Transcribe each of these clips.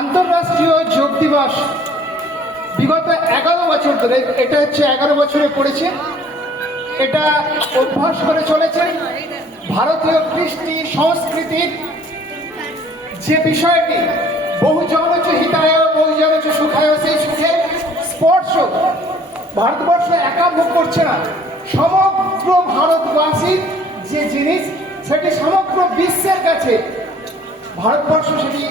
আন্তর্রাষ্ট্রীয় যোগ দিবস বিগত 11 বছর ধরে, এটা হচ্ছে 11 বছরে পড়েছে। এটা অভ্যাস করে চলেছে ভারতীয় কৃষ্টি সংস্কৃতির যে বিষয়টি বহুজন হিতায় বহুজন সুখায়, সেই সুখে স্পর্শ ভারতবর্ষ একা ভোগ করছে না, সমগ্র ভারতবাসীর যে জিনিস সেটি সমগ্র বিশ্বের কাছে ভারতবর্ষ সেটি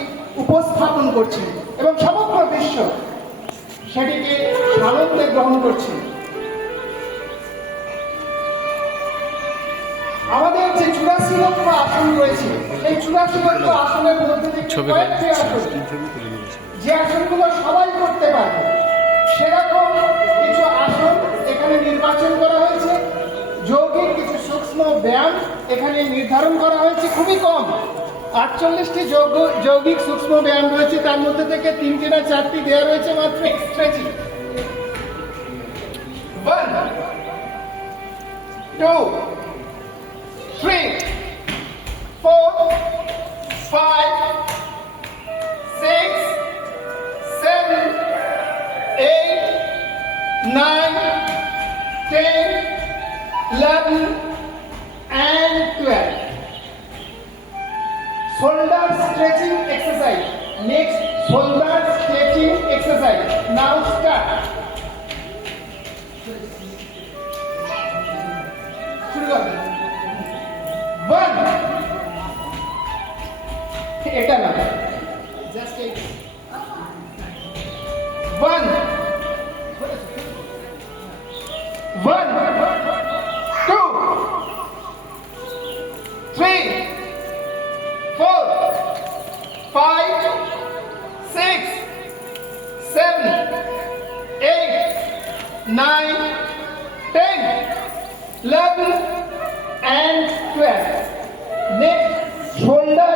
উপস্থাপন করছে এবং সমগ্র বিশ্ব সেটিকে আনন্দে গ্রহণ করছে। আমাদের যে 84 লক্ষ আসন রয়েছে, এই 84 লক্ষ আসনের মধ্যে থেকে কয়েকটি আসন যে আসনগুলো সবাই করতে পারবে, সেরকম কিছু আসন এখানে নির্বাচন করা হয়েছে। যৌগিক কিছু সূক্ষ্ম ব্যায়াম এখানে নির্ধারণ করা হয়েছে, খুবই কম। 48টি যৌগিক সূক্ষ্ম ব্যায়াম রয়েছে, তার মধ্যে থেকে 3টি না 4টি দেওয়া রয়েছে মাত্র স্ট্রেচিং। 1 2 3 4 5 6 7 8 9 10 11 and 12. Shoulder stretching exercise. Next, shoulder stretching exercise. Now start. শুরু করো। 1 এটা না, জাস্ট এই 1 1 2 3 4 5 6 7 8 9 10 11 and 12. Next, shoulder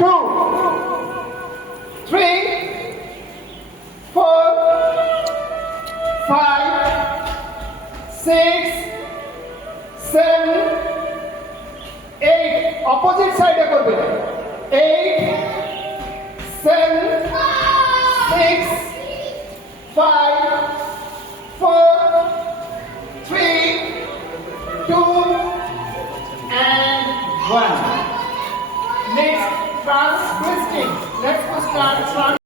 2 3 4 5 6 7 8. Opposite side করবে। 8 7 6 5 4 3 2 and 1. Next, trans twisting. Let's start trans